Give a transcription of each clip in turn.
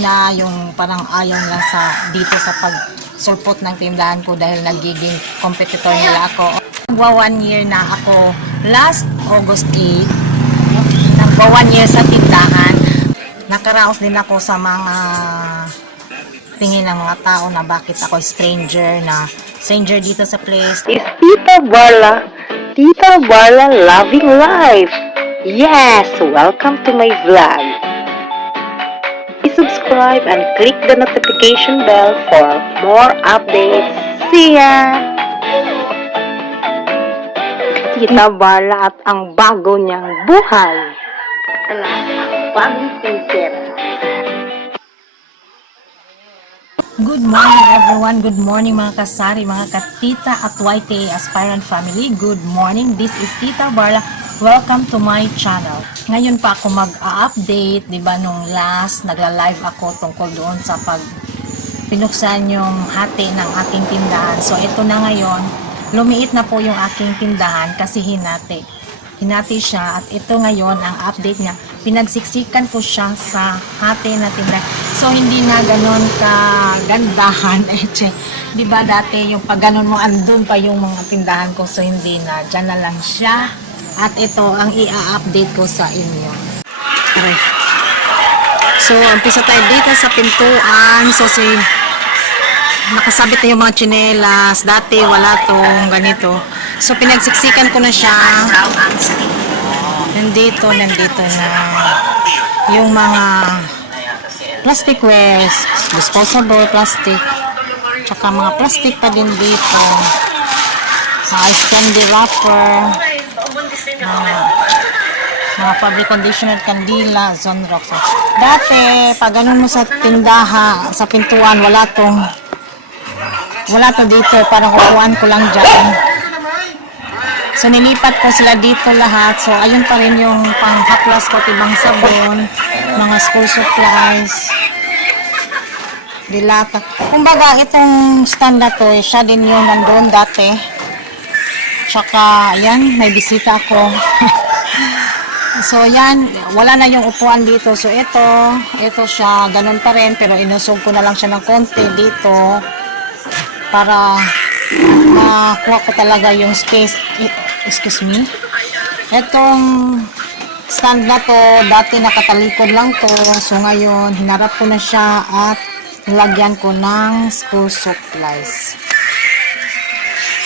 na yung parang ayaw nila sa dito sa pag sulpot ng tindahan ko dahil nagiging competitor nila ako. Nagwa one year na ako last August 8. Nagwa one year sa tindahan. Nakaraos din ako sa mga tingin ng mga tao na bakit ako stranger na stranger dito sa place. is Tita Barla. Tita Barla Loving Life. Yes, welcome to my vlog. Subscribe and click the notification bell for more updates. See ya! Tita Barla at ang bago niyang buhay. Good morning everyone. Good morning mga kasari, mga katita at YTA Aspirant Family. Good morning. This is Tita Barla. Welcome to my channel. Ngayon pa ako mag-update, 'di ba nung last nagla-live ako tungkol doon sa pag pinuksan yung hati ng aking tindahan. So ito na ngayon, lumiit na po yung aking tindahan kasi hinati. Hinati siya at ito ngayon ang update niya. Pinagsiksikan ko siya sa hati na tindahan. So hindi na ganon kagandahan. Eche, di ba dati yung pag ganon mo andun pa yung mga tindahan ko so hindi na. Diyan na lang siya. At ito ang i-update ko sa inyo. Aray. So, umpisa tayo dito sa pintuan. So, si nakasabit na yung mga tsinelas. Dati, wala tong ganito. So, pinagsiksikan ko na siya. Nandito, nandito na yung mga plastic wares, disposable plastic, tsaka mga plastic pa din dito. Mga candy wrapper, mga, fabric conditioner, kandila, Zonrox. Dati, pag ganun mo sa tindaha, sa pintuan, wala tong wala to dito, parang kukuhaan ko lang dyan. So, nilipat ko sila dito lahat. So, ayun pa rin yung panghaplas ko, tibang sabon, mga school supplies, dilata. Kumbaga, itong stand na to, eh, siya din yung nandoon dati. Tsaka, ayan, may bisita ako. so, yan, wala na yung upuan dito. So, ito, ito siya, ganun pa rin, pero inusog ko na lang siya ng konti dito para makuha ko talaga yung space. Eh, Excuse me. Etong stand na to, dati nakatalikod lang to. So, ngayon, hinarap ko na siya at nilagyan ko ng school supplies.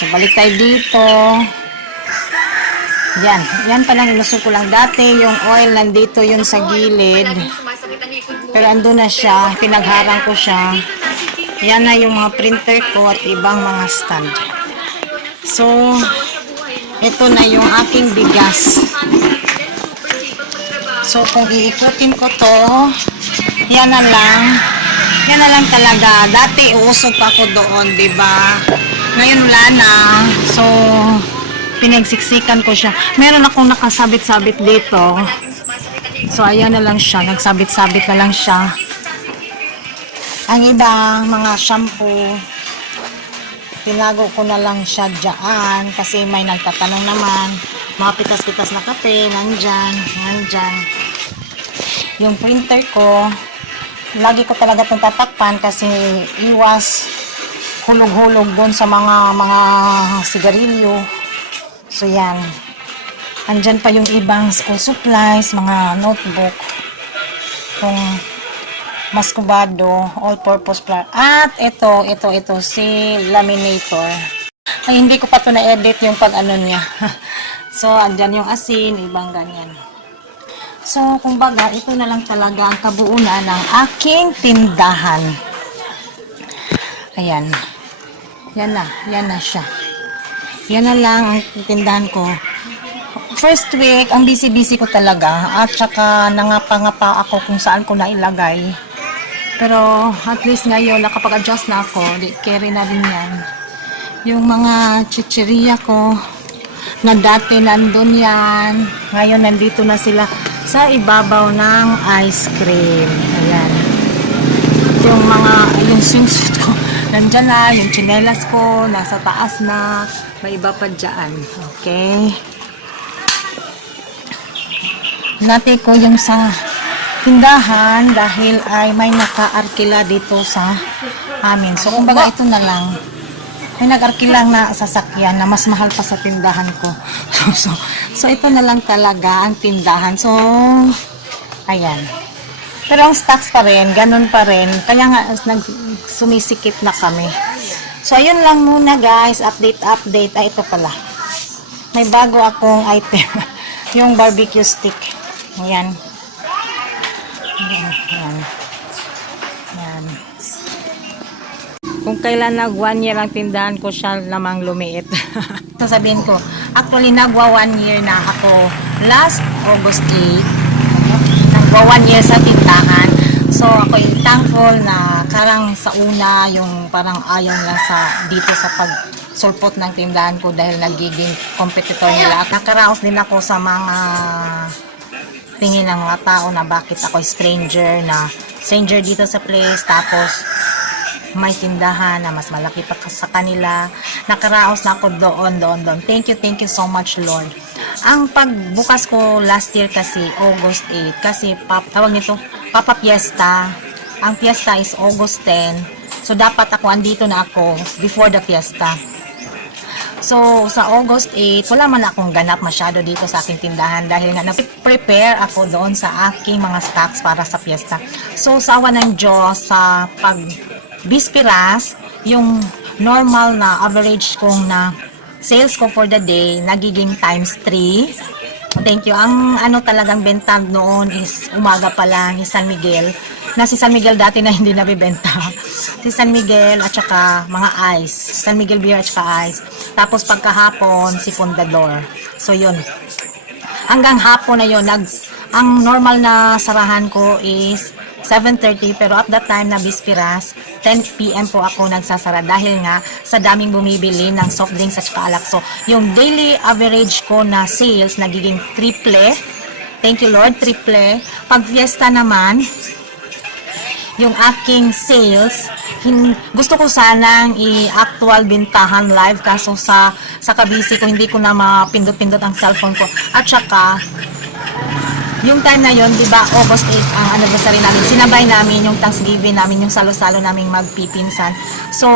So, balik tayo dito. Yan. Yan pa lang, inuso ko lang dati. Yung oil nandito yun sa gilid. Pero ando na siya. Pinagharang ko siya. Yan na yung mga printer ko at ibang mga stand. So, ito na yung aking bigas. So, kung iikutin ko to, yan na lang. Yan na lang talaga. Dati, uusog pa ako doon, ba? Ngayon, wala na. So, pinagsiksikan ko siya. Meron akong nakasabit-sabit dito. So, ayan na lang siya. Nagsabit-sabit na lang siya. Ang iba, mga shampoo, tinago ko na lang siya dyan kasi may nagtatanong naman mga pitas-pitas na kape nandyan, nandyan yung printer ko lagi ko talaga itong tatakpan kasi iwas hulog-hulog doon sa mga mga sigarilyo so yan andyan pa yung ibang school supplies mga notebook kung maskubado, all-purpose flour. At ito, ito, ito, si laminator. Ay, hindi ko pa to na-edit yung pag ano niya. so, andyan yung asin, ibang ganyan. So, kumbaga, ito na lang talaga ang kabuunan ng aking tindahan. Ayan. Yan na, yan na siya. Yan na lang ang tindahan ko. First week, ang busy-busy ko talaga. At saka nangapa-ngapa ako kung saan ko nailagay. Pero at least ngayon, nakapag-adjust na ako. Di, carry na rin yan. Yung mga chicheria ko, na dati nandun yan. Ngayon, nandito na sila sa ibabaw ng ice cream. Ayan. Yung mga, yung swimsuit ko, nandyan na. Yung chinelas ko, nasa taas na. May iba pa dyan. Okay. Nati ko yung sa tindahan dahil ay may naka-arkila dito sa amin. So, kumbaga ito na lang. May nag-arkilang na sasakyan na mas mahal pa sa tindahan ko. so, so, ito na lang talaga ang tindahan. So, ayan. Pero ang stocks pa rin, ganun pa rin. Kaya nga, nag, sumisikip na kami. So, ayun lang muna guys. Update, update. Ay, ito pala. May bago akong item. yung barbecue stick. Ayan. Ayan. Ayan. Ayan. Kung kailan nag one year ang tindahan ko, siya namang lumiit. Sasabihin ko, actually nagwa one year na ako last August 8. Nagwa one year sa tindahan. So ako yung thankful na karang sa una yung parang ayaw lang sa dito sa pag sulpot ng tindahan ko dahil nagiging competitor nila. At nakaraos din ako sa mga tingin ng mga tao na bakit ako stranger na stranger dito sa place tapos may tindahan na mas malaki pa sa kanila. Nakaraos na ako doon, doon, doon. Thank you, thank you so much, Lord. Ang pagbukas ko last year kasi, August 8, kasi pap, tawag nito, Papa Fiesta. Ang fiesta is August 10. So, dapat ako, andito na ako before the fiesta. So, sa August 8, wala man akong ganap masyado dito sa aking tindahan dahil nga nag-prepare ako doon sa aking mga stocks para sa fiesta. So, sa awa ng Diyos, sa pag bispiras, yung normal na average kong na sales ko for the day, nagiging times 3. Thank you. Ang ano talagang benta noon is umaga pa lang, is San Miguel. Na si San Miguel dati na hindi nabibenta. Si San Miguel at saka mga ice. San Miguel beer at saka ice. Tapos pagkahapon, si Fundador. So yun. Hanggang hapon na yun, nag, ang normal na sarahan ko is 7.30 pero at that time na bispiras 10pm po ako nagsasara dahil nga sa daming bumibili ng soft drinks at saka alak. So yung daily average ko na sales nagiging triple. Thank you lord triple. Pag fiesta naman yung aking sales hin, gusto ko sanang i-actual bintahan live kaso sa sa kabisi ko hindi ko na mapindot-pindot ang cellphone ko. At saka yung time na yon, di ba, August 8 ang anniversary namin. Sinabay namin yung Thanksgiving namin, yung salo-salo naming magpipinsan. So,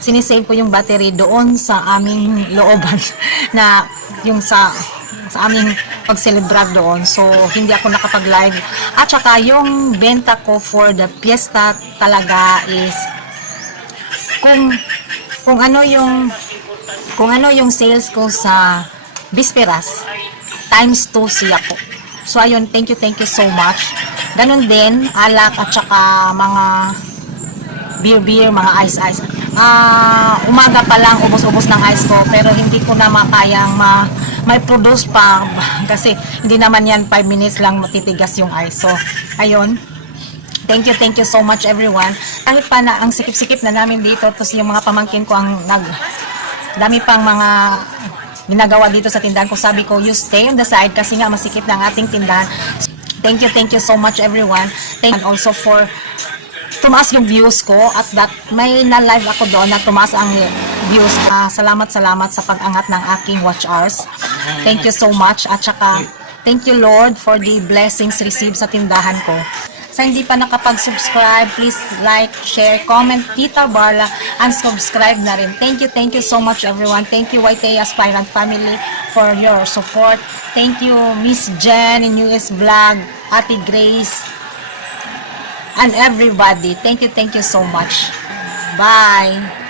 sinisave ko yung battery doon sa aming looban na yung sa sa aming pag-celebrate doon. So, hindi ako nakapag-live. At saka, yung benta ko for the fiesta talaga is kung kung ano yung kung ano yung sales ko sa Bisperas times 2 siya po. So ayun, thank you, thank you so much. Ganon din, alak at saka mga beer-beer, mga ice-ice. Ah, umaga pa lang ubos-ubos ng ice ko pero hindi ko na makayang ma may produce pa kasi hindi naman yan 5 minutes lang matitigas yung ice. So, ayun. Thank you, thank you so much everyone. Kahit pa na ang sikip-sikip na namin dito, tapos yung mga pamangkin ko ang nag dami pang mga ginagawa dito sa tindahan ko. Sabi ko, you stay on the side kasi nga masikip na ang ating tindahan. Thank you, thank you so much everyone. Thank you also for tumaas yung views ko at that may na live ako doon na tumaas ang views. Ah, salamat, salamat sa pag-angat ng aking watch hours. Thank you so much at saka thank you Lord for the blessings received sa tindahan ko. Sa hindi pa nakapag-subscribe, please like, share, comment, Tita Barla, and subscribe na rin. Thank you, thank you so much everyone. Thank you YT Aspirant family for your support. Thank you Miss Jen in US Vlog, Ate Grace, and everybody. Thank you, thank you so much. Bye!